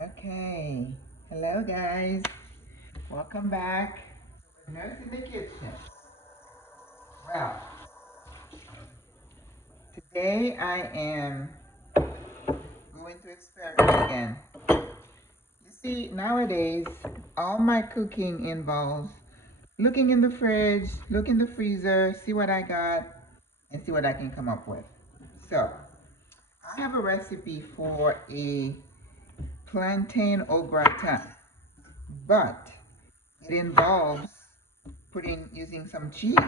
Okay, hello guys, welcome back to Nurse in the Kitchen. Well, today I am going to experiment again. You see, nowadays, all my cooking involves looking in the fridge, look in the freezer, see what I got, and see what I can come up with. So, I have a recipe for a plantain au gratin, but it involves using some cheese.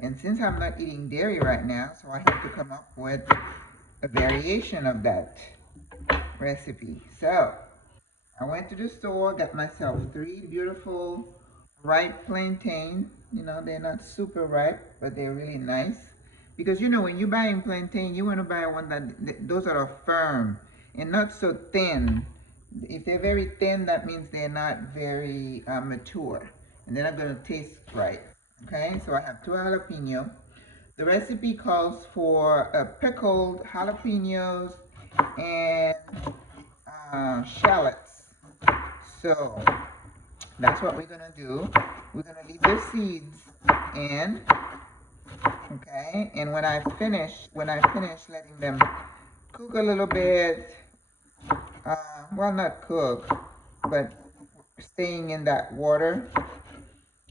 And since I'm not eating dairy right now, so I have to come up with a variation of that recipe. So I went to the store, got myself 3 beautiful ripe plantain. You know, they're not super ripe, but they're really nice. Because you know, when you're buying plantain, you want to buy one those that are firm and not so thin. If they're very thin, that means they're not very mature, and they're not going to taste right. Okay, so I have 2 jalapeno. The recipe calls for pickled jalapenos and shallots. So that's what we're gonna do. We're gonna leave the seeds in, okay? And when I finish letting them cook a little bit, well, not cook, but staying in that water.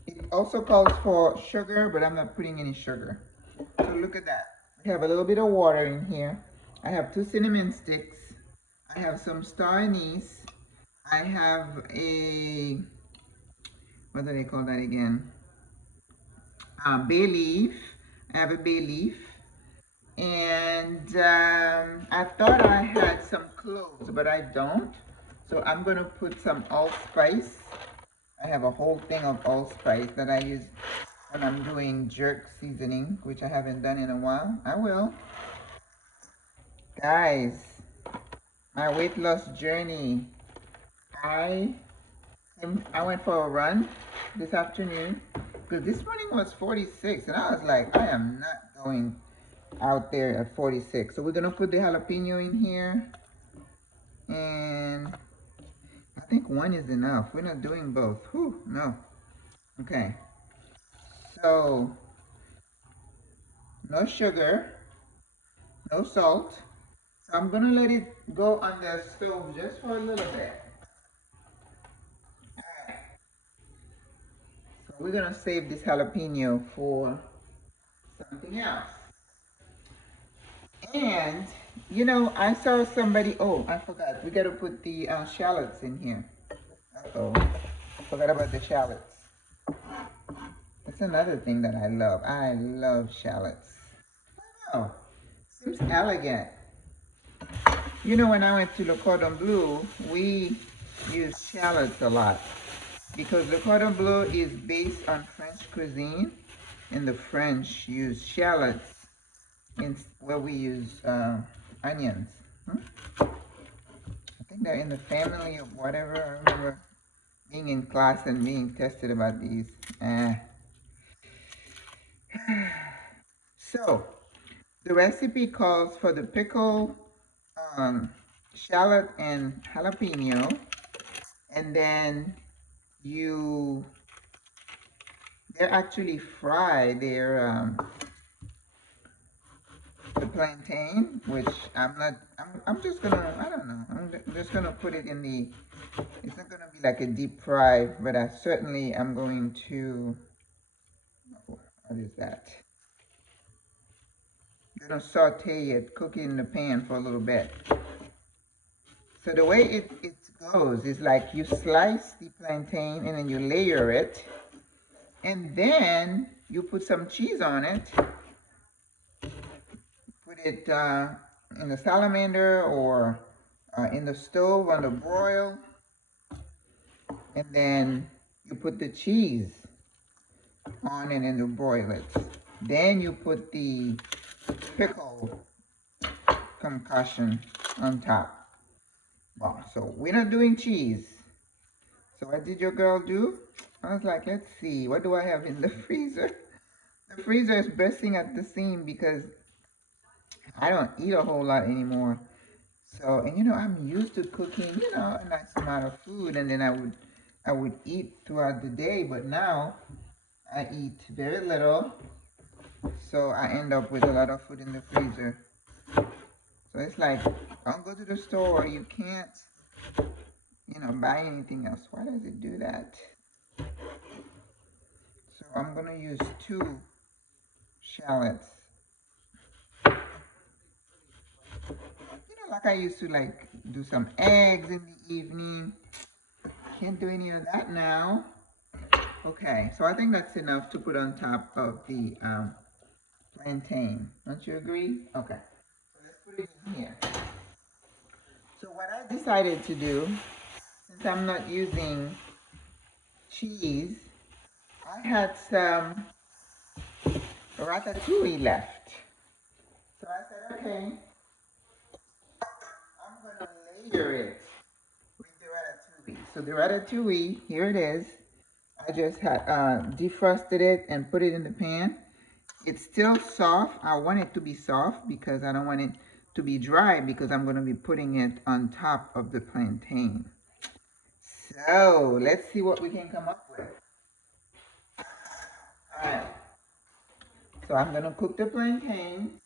It also calls for sugar, but I'm not putting any sugar. So look at that. We have a little bit of water in here. I have 2 cinnamon sticks. I have some star anise. I have a, what do they call that again? Bay leaf. I have a bay leaf. And I thought I had some cloves, but I don't. So I'm going to put some allspice. I have a whole thing of allspice that I use when I'm doing jerk seasoning, which I haven't done in a while. I will. Guys, my weight loss journey. I I went for a run this afternoon because this morning was 46 and I was like, I am not going out there at 46. So we're gonna put the jalapeno in here, and I think one is enough. We're not doing both. Whew, no. Okay. So no sugar, no salt. So I'm gonna let it go on the stove just for a little bit. Alright. So we're gonna save this jalapeno for something else. And you know, I saw somebody. Oh, I forgot. We gotta put the shallots in here. Uh-oh, forgot about the shallots. That's another thing that I love. I love shallots. Oh, seems elegant. You know, when I went to Le Cordon Bleu, we used shallots a lot because Le Cordon Bleu is based on French cuisine, and the French use shallots where we use onions. I think they're in the family of whatever. I remember being in class and being tested about these. So, the recipe calls for the pickle, shallot, and jalapeno, and then you, they're actually fried. The plantain, which I'm just gonna, I don't know, I'm just gonna put it in the, it's not gonna be like a deep fry, but I certainly am going to, what is that? Gonna saute it, cook it in the pan for a little bit. So the way it goes is like you slice the plantain and then you layer it, and then you put some cheese on it, put it in the salamander or in the stove on the broil, and then you put the cheese on it and you broil it. Then you put the pickle concoction on top. Wow, so we're not doing cheese. So what did your girl do? I was like, let's see, what do I have in the freezer? The freezer is bursting at the seam because I don't eat a whole lot anymore. So, and you know, I'm used to cooking, you know, a nice amount of food, and then I would eat throughout the day, but now I eat very little, so I end up with a lot of food in the freezer. So it's like, don't go to the store, you can't, you know, buy anything else. Why does it do that? So I'm gonna use 2 shallots. You know, like I used to like do some eggs in the evening. Can't do any of that now. Okay, so I think that's enough to put on top of the plantain. Don't you agree? Okay, so let's put it in here. So what I decided to do, since I'm not using cheese, I had some ratatouille left. So I said, okay, I'm gonna layer it with the ratatouille. So the ratatouille, here it is. I just had defrosted it and put it in the pan. It's still soft. I want it to be soft because I don't want it to be dry because I'm going to be putting it on top of the plantain. So let's see what we can come up with. All right. So I'm going to cook the plantain.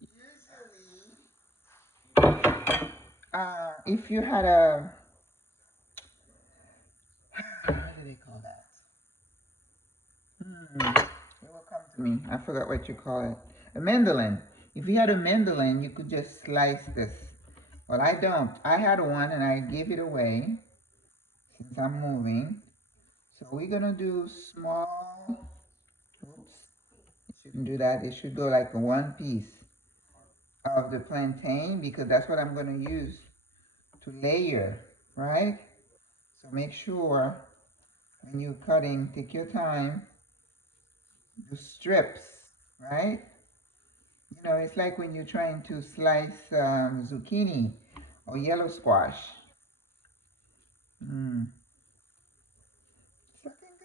Usually, if you had a, what do they call that? It will come to me. I forgot what you call it. A mandolin. If you had a mandolin, you could just slice this. Well, I don't. I had one and I gave it away since I'm moving. So we're gonna do small, oops, it shouldn't do that. It should go like 1 piece of the plantain because that's what I'm gonna use to layer, right? So make sure when you're cutting, take your time, do strips, right? You know, it's like when you're trying to slice zucchini or yellow squash. It's looking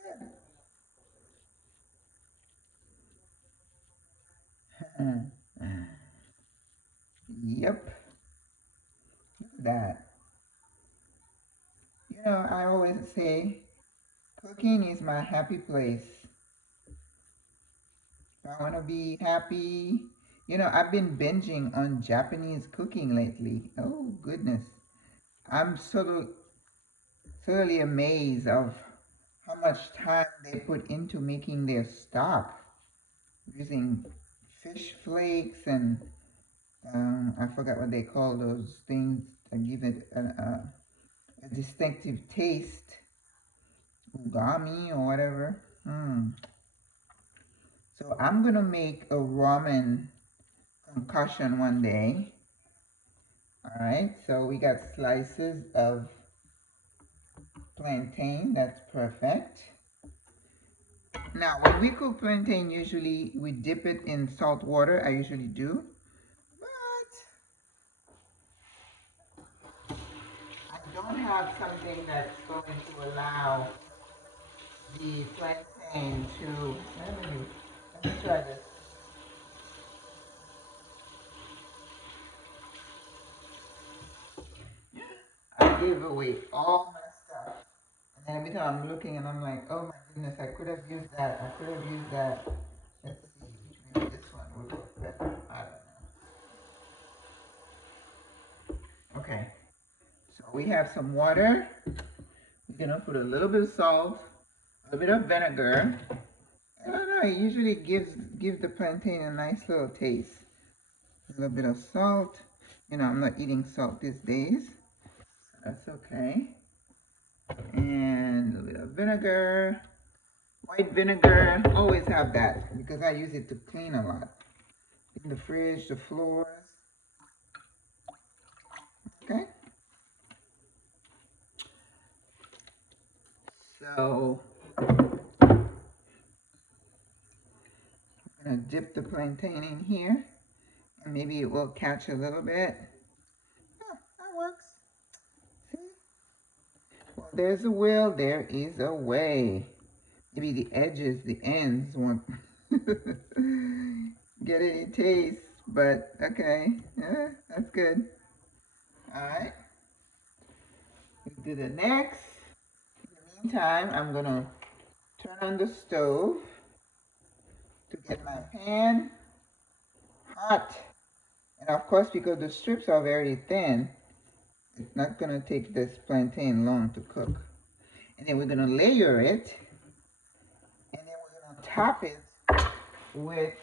good. Yep, look at that. You know, I always say cooking is my happy place. I want to be happy. You know, I've been binging on Japanese cooking lately. Oh, goodness. I'm totally amazed of how much time they put into making their stock using fish flakes and I forgot what they call those things that give it a distinctive taste. Ugami or whatever. So I'm gonna make a ramen concoction one day. All right, so we got slices of plantain. That's perfect. Now, when we cook plantain, usually we dip it in salt water. I usually do, but I don't have something that's going to allow the plantain to. Let me try this. I gave away all my stuff. And then every time I'm looking and I'm like, oh my goodness, I could have used that. I could have used that. Let's see, maybe this one would work better. I don't know. Okay, so we have some water. We're gonna put a little bit of salt, a little bit of vinegar. I don't know, it usually gives the plantain a nice little taste. A little bit of salt. You know, I'm not eating salt these days, so that's okay. And a little bit of vinegar. White vinegar, always have that because I use it to clean a lot. In the fridge, the floors. Okay. So I'm gonna dip the plantain in here and maybe it will catch a little bit. Oh, that works. See? Well, there's a will, there is a way. maybe the edges, the ends won't get any taste, but okay, yeah, that's good. All right, we do the next. In the meantime, I'm gonna turn on the stove to get my pan hot. And of course, because the strips are very thin, it's not gonna take this plantain long to cook. And then we're gonna layer it, and then we're gonna top it with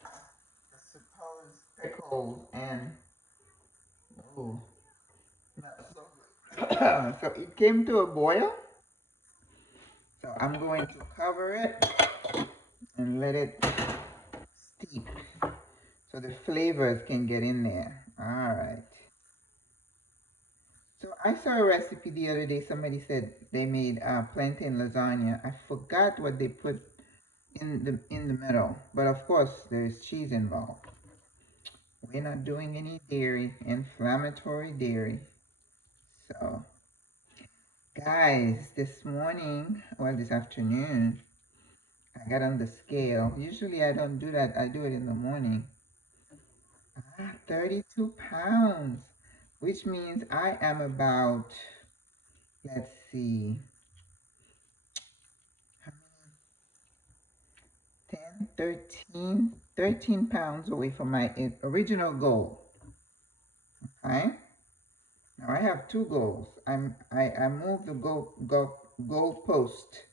the supposed pickles and oh, not so good. So it came to a boil. So I'm going to cover it and let it steep so the flavors can get in there. All right. So I saw a recipe the other day. Somebody said they made plantain lasagna. I forgot what they put in the middle, but of course there's cheese involved. We're not doing any dairy, inflammatory dairy. So, guys, this morning, well, this afternoon, I got on the scale. Usually I don't do that. I do it in the morning. 32 pounds, which means I am about, let's see, how many? 10, 13 pounds away from my original goal. Okay? Now I have two goals. I moved the goal post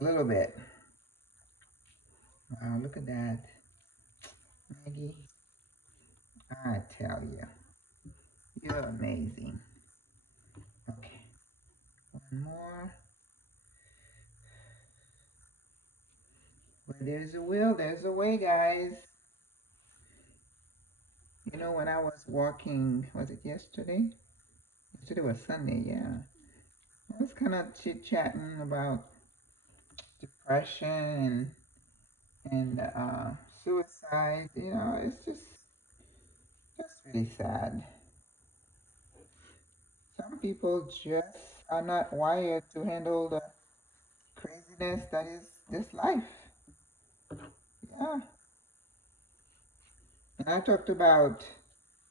a little bit. Wow, look at that. Maggie, I tell you, you're amazing. Okay, one more. Where there's a will, there's a way, guys. You know, when I was walking, was it yesterday? Yesterday was Sunday, yeah. I was kind of chit-chatting about depression and suicide. You know, it's just really sad. Some people just are not wired to handle the craziness that is this life. Yeah. And I talked about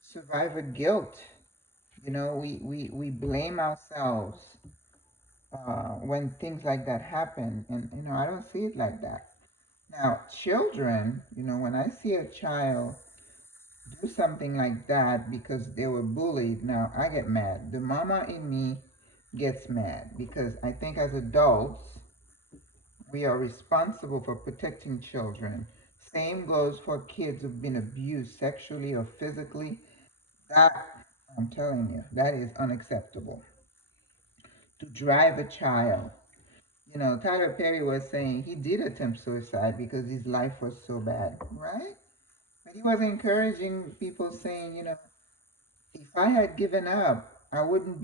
survivor guilt. You know, we blame ourselves when things like that happen. And, you know, I don't see it like that. Now, children, you know, when I see a child do something like that because they were bullied, now I get mad. The mama in me gets mad because I think as adults, we are responsible for protecting children. Same goes for kids who've been abused sexually or physically. That, I'm telling you, that is unacceptable. To drive a child. You know, Tyler Perry was saying he did attempt suicide because his life was so bad, right? But he was encouraging people saying, you know, if I had given up, I wouldn't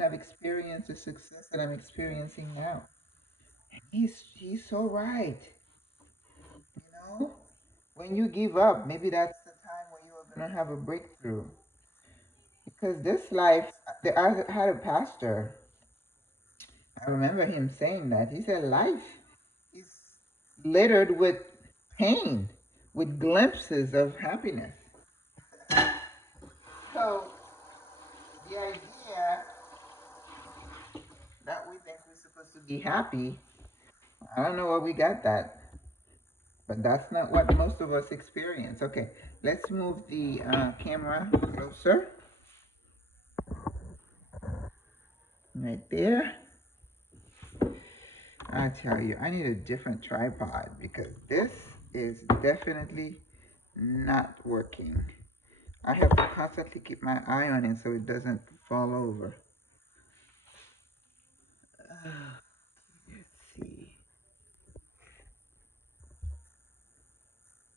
have experienced the success that I'm experiencing now. And he's so right. You know, when you give up, maybe that's the time when you are gonna have a breakthrough. Because this life, I had a pastor. I remember him saying that. He said life is littered with pain, with glimpses of happiness. So the idea that we think we're supposed to be happy, I don't know where we got that, but that's not what most of us experience. Okay, let's move the camera closer. Right there. I tell you, I need a different tripod because this is definitely not working. I have to constantly keep my eye on it so it doesn't fall over. Let's see.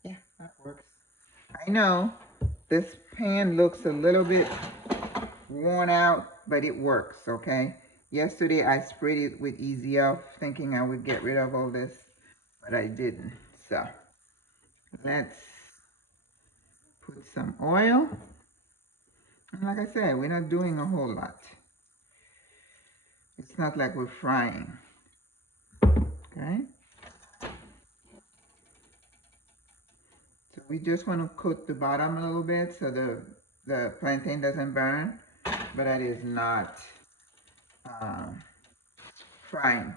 Yeah, that works. I know this pan looks a little bit worn out, but it works, okay? Yesterday I sprayed it with Easy Off thinking I would get rid of all this, but I didn't. So let's put some oil. And like I said, we're not doing a whole lot. It's not like we're frying. Okay. So we just want to coat the bottom a little bit so the plantain doesn't burn, but that is not um, frying.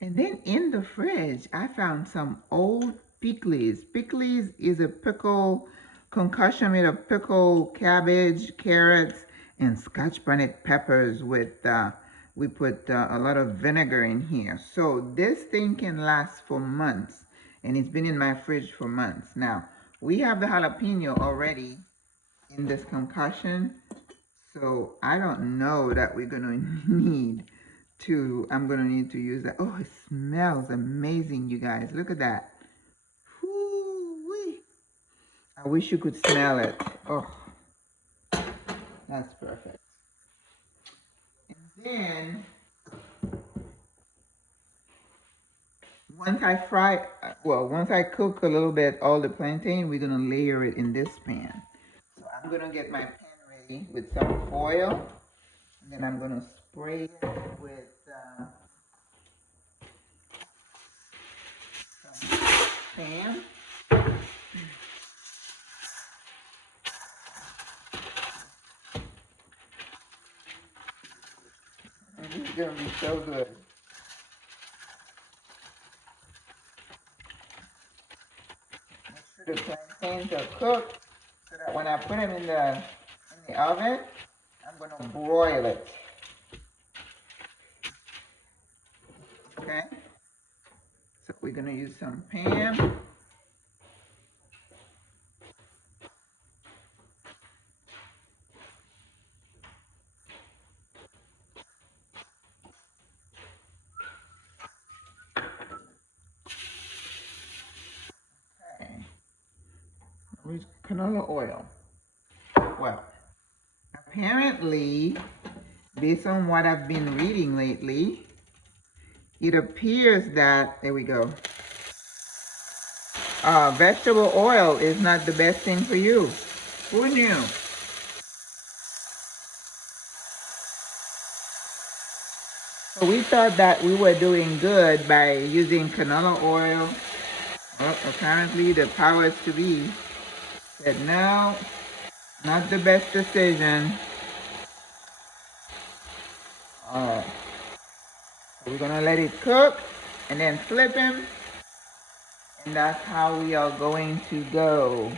And then in the fridge, I found some old pickles. Pickles is a pickle concoction made of pickled cabbage, carrots, and Scotch bonnet peppers with, we put a lot of vinegar in here. So this thing can last for months, and it's been in my fridge for months. Now, we have the jalapeno already in this concoction, so I don't know that we're gonna need I'm gonna need to use that. Oh, it smells amazing, you guys. Look at that. Woo-wee. I wish you could smell it. Oh, that's perfect. And then, once I cook a little bit all the plantain, we're gonna layer it in this pan. So I'm gonna get my pan ready with some foil, and then I'm gonna spray it with some pan. And this is gonna be so good. Make sure the plantains are cooked so that when I put them in the oven, I'm gonna broil it. Okay? So we're gonna use some pan. Okay. With canola oil. Well, apparently, based on what I've been reading lately, it appears that, there we go, vegetable oil is not the best thing for you. Who knew? So we thought that we were doing good by using canola oil. Well, apparently the powers to be said no, not the best decision. Alright, so we're gonna let it cook and then flip him, and that's how we are going to go.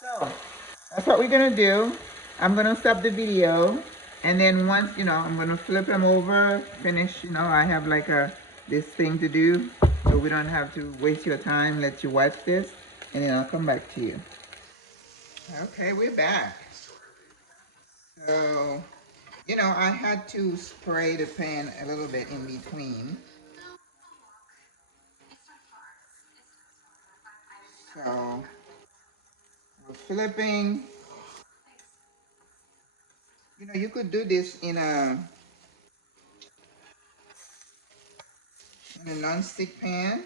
So that's what we're gonna do. I'm gonna stop the video, and then once, I'm gonna flip him over, finish, I have like this thing to do, so we don't have to waste your time, let you watch this, and then I'll come back to you. Okay, we're back. So, I had to spray the pan a little bit in between. So, we're flipping. You could do this in a non-stick pan.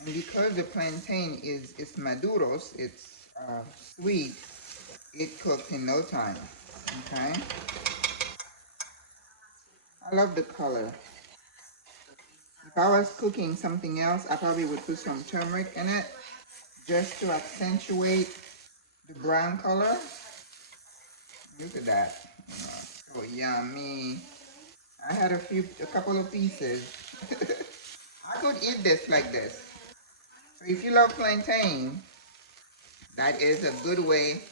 And because the plantain is maduros, it's sweet, it cooks in no time. Okay? I love the color. If I was cooking something else, I probably would put some turmeric in it just to accentuate the brown color. Look at that. So yummy. I had a couple of pieces. I could eat this like this. So if you love plantain, that is a good way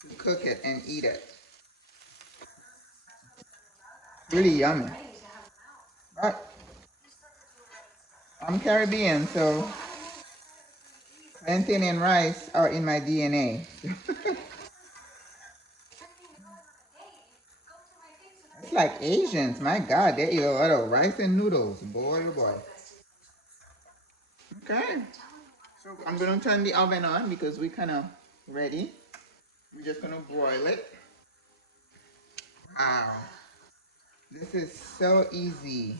to cook it and eat it. Really yummy. But I'm Caribbean, so plantain and rice are in my DNA. It's like Asians, my God, they eat a lot of rice and noodles. Boy, oh boy. Okay, so I'm gonna turn the oven on because we're kind of ready. We're just gonna broil it. Wow, this is so easy.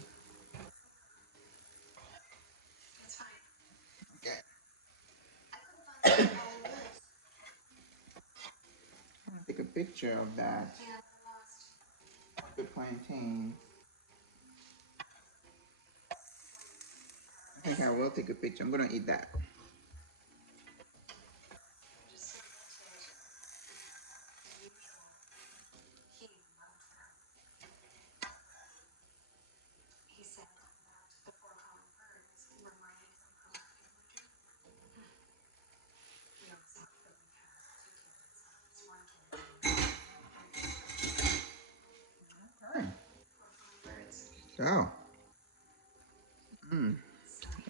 Okay. take a picture of that. The plantain. I think I will take a picture. I'm gonna eat that. Okay. So,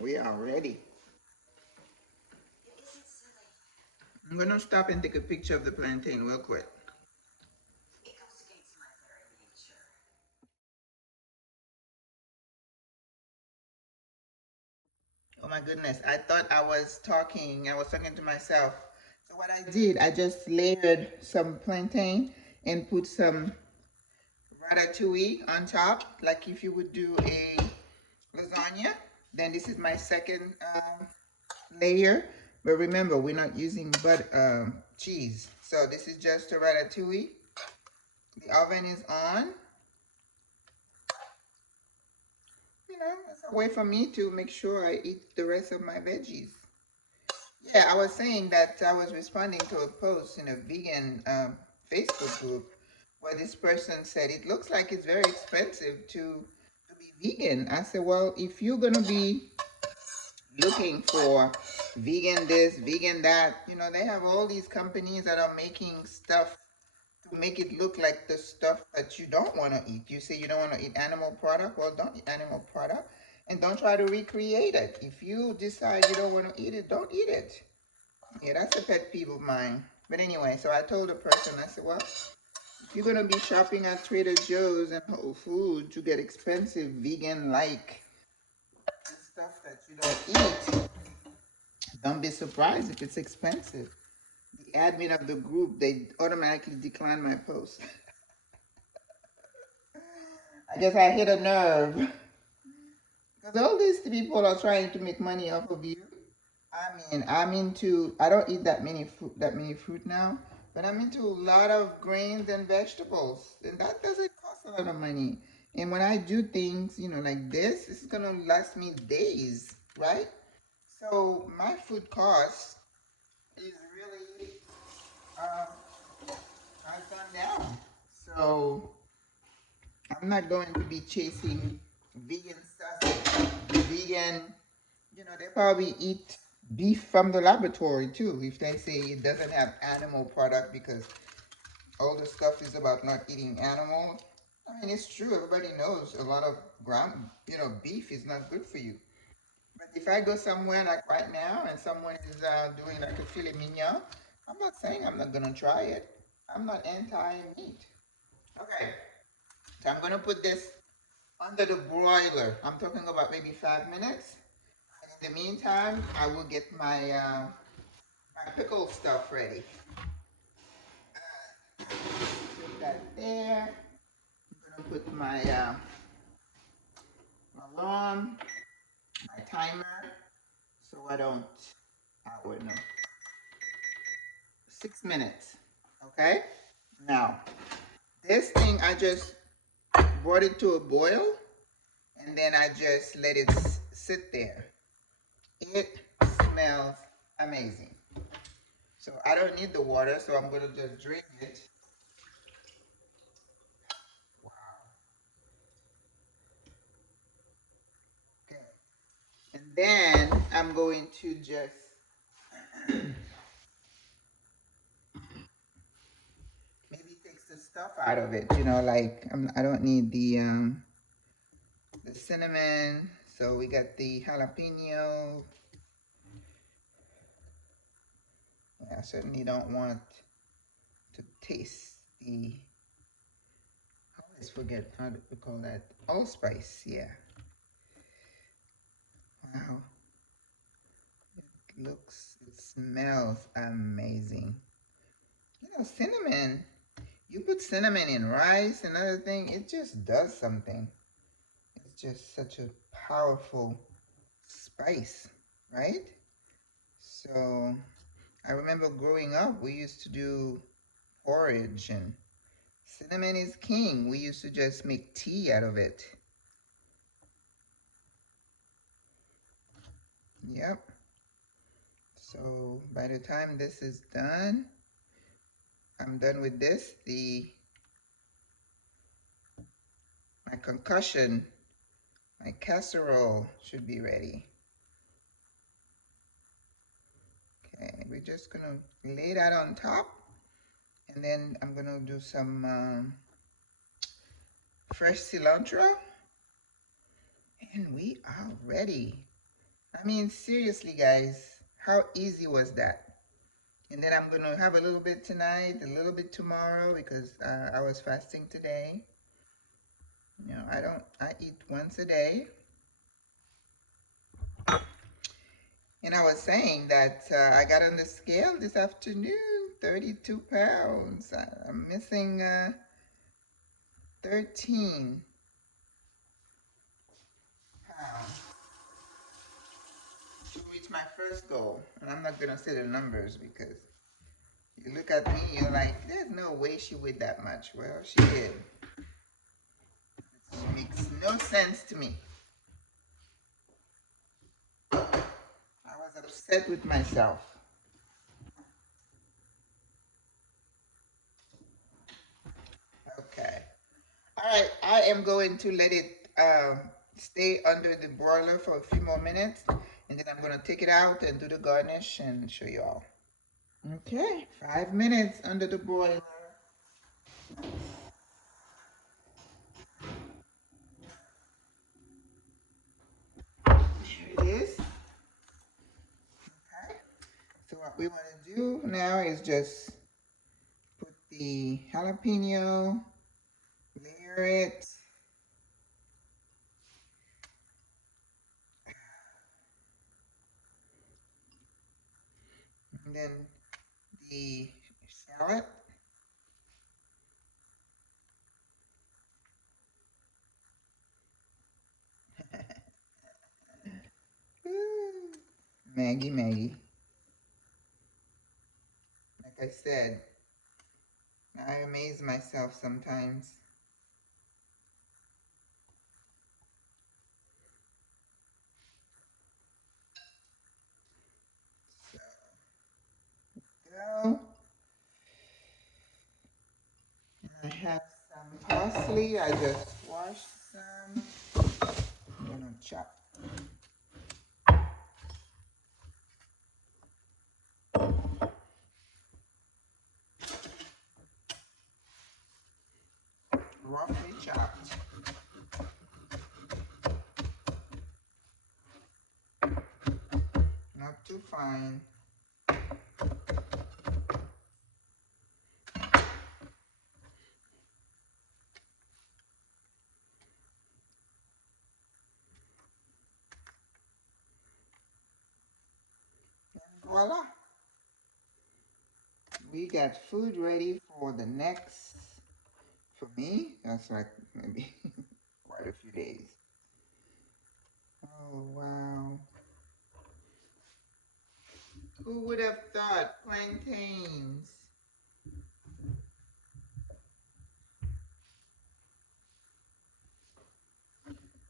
we are ready. I'm gonna stop and take a picture of the plantain real quick. Oh my goodness, I thought I was talking to myself. So what I did, I just layered some plantain and put some ratatouille on top, like if you would do a lasagna. Then this is my second layer. But remember, we're not using cheese. So this is just a ratatouille. The oven is on. You know, it's a way for me to make sure I eat the rest of my veggies. Yeah, I was saying that I was responding to a post in a vegan Facebook group where this person said it looks like it's very expensive to be vegan. I said, well, if you're gonna be looking for vegan this, vegan that, you know, they have all these companies that are making stuff to make it look like the stuff that you don't want to eat. You say you don't want to eat animal product, well, don't eat animal product, and don't try to recreate it. If you decide you don't want to eat it, don't eat it. Yeah, that's a pet peeve of mine. But anyway, so I told the person, I said, well, if you're going to be shopping at Trader Joe's and Whole Foods to get expensive vegan-like stuff that you don't eat, don't be surprised if it's expensive. The admin of the group, they automatically declined my post. I guess I hit a nerve. Because all these people are trying to make money off of you. I mean, I don't eat that many fruit now, but I'm into a lot of grains and vegetables, and that doesn't cost a lot of money. And when I do things, you know, like this, it's gonna last me days, right? So my food cost is really uh, has gone down. So I'm not going to be chasing vegan stuff, vegan. You know, they probably eat beef from the laboratory too, if they say it doesn't have animal product because all the stuff is about not eating animals. I mean, it's true. Everybody knows a lot of beef is not good for you. But if I go somewhere like right now and someone is doing like a filet mignon, I'm not saying I'm not gonna try it. I'm not anti-meat. Okay, so I'm gonna put this under the broiler. I'm talking about maybe 5 minutes. In the meantime, I will get my pickle stuff ready. Put that there. I'm gonna put my alarm, my timer, so I don't. Hour, no. 6 minutes. Okay. Now, this thing I just brought it to a boil, and then I just let it sit there. It smells amazing. So I don't need the water, so I'm gonna just drink it. Wow. Okay. And then I'm going to just maybe take the stuff out of it. You know, like I don't need the cinnamon. So we got the jalapeno. I certainly don't want to taste the. I always forget how to call that allspice. Yeah. Wow. It smells amazing. You know, cinnamon. You put cinnamon in rice and other thing, it just does something. It's just such a powerful spice, right? So I remember growing up, we used to do porridge, and cinnamon is king. We used to just make tea out of it. Yep. So by the time this is done, I'm done with this. My concussion, my casserole should be ready. Okay, we're just gonna lay that on top, and then I'm gonna do some fresh cilantro, and we are ready. I mean, seriously, guys, how easy was that? And then I'm gonna have a little bit tonight, a little bit tomorrow, because I was fasting today. You know, I eat once a day. And I was saying that I got on the scale this afternoon, 32 pounds. I'm missing 13 pounds to reach my first goal. And I'm not gonna say the numbers because you look at me, you're like, there's no way she weighed that much. Well, she did. It makes no sense to me. I was upset with myself. Okay. All right, I am going to let it stay under the broiler for a few more minutes, and then I'm going to take it out and do the garnish and show you all. Okay, 5 minutes under the broiler. There it is. Okay, so what we want to do now is just put the jalapeno, layer it. And then the shallot. Maggie, Maggie. Like I said, I amaze myself sometimes. Go. I have some parsley. I just washed some. I'm gonna chop. Roughly chopped. Not too fine. And voila. We got food ready for the next, for me, that's like maybe quite a few days. Oh, wow. Who would have thought plantains?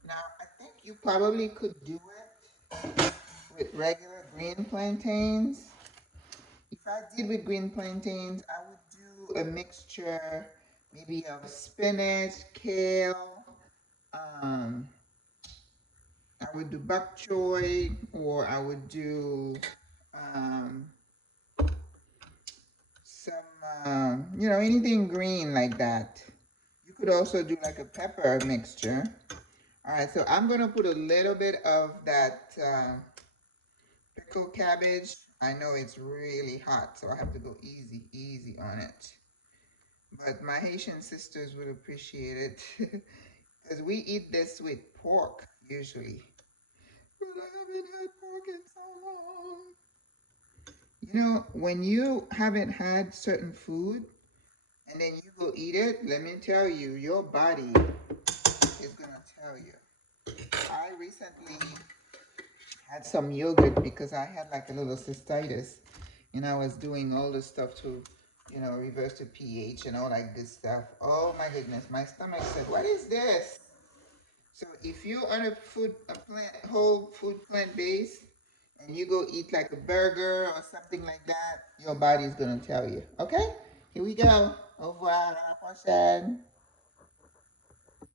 Now, I think you probably could do it with regular green plantains. If I did with green plantains, I would do a mixture maybe of spinach, kale, um, I would do bok choy, or I would do um, some, anything green like that. You could also do like a pepper mixture. All right, so I'm gonna put a little bit of that pickled cabbage. I know it's really hot, so I have to go easy, easy on it. But my Haitian sisters would appreciate it because we eat this with pork usually. But I haven't had pork in so long. You know, when you haven't had certain food and then you go eat it, let me tell you, your body is gonna tell you. I recently had some yogurt because I had like a little cystitis and I was doing all this stuff to you know, reverse the pH and all that good stuff. Oh my goodness, my stomach said, what is this? So if you on a whole food plant base, and you go eat like a burger or something like that, your body is gonna tell you. Okay, here we go. Au revoir, à la prochaine.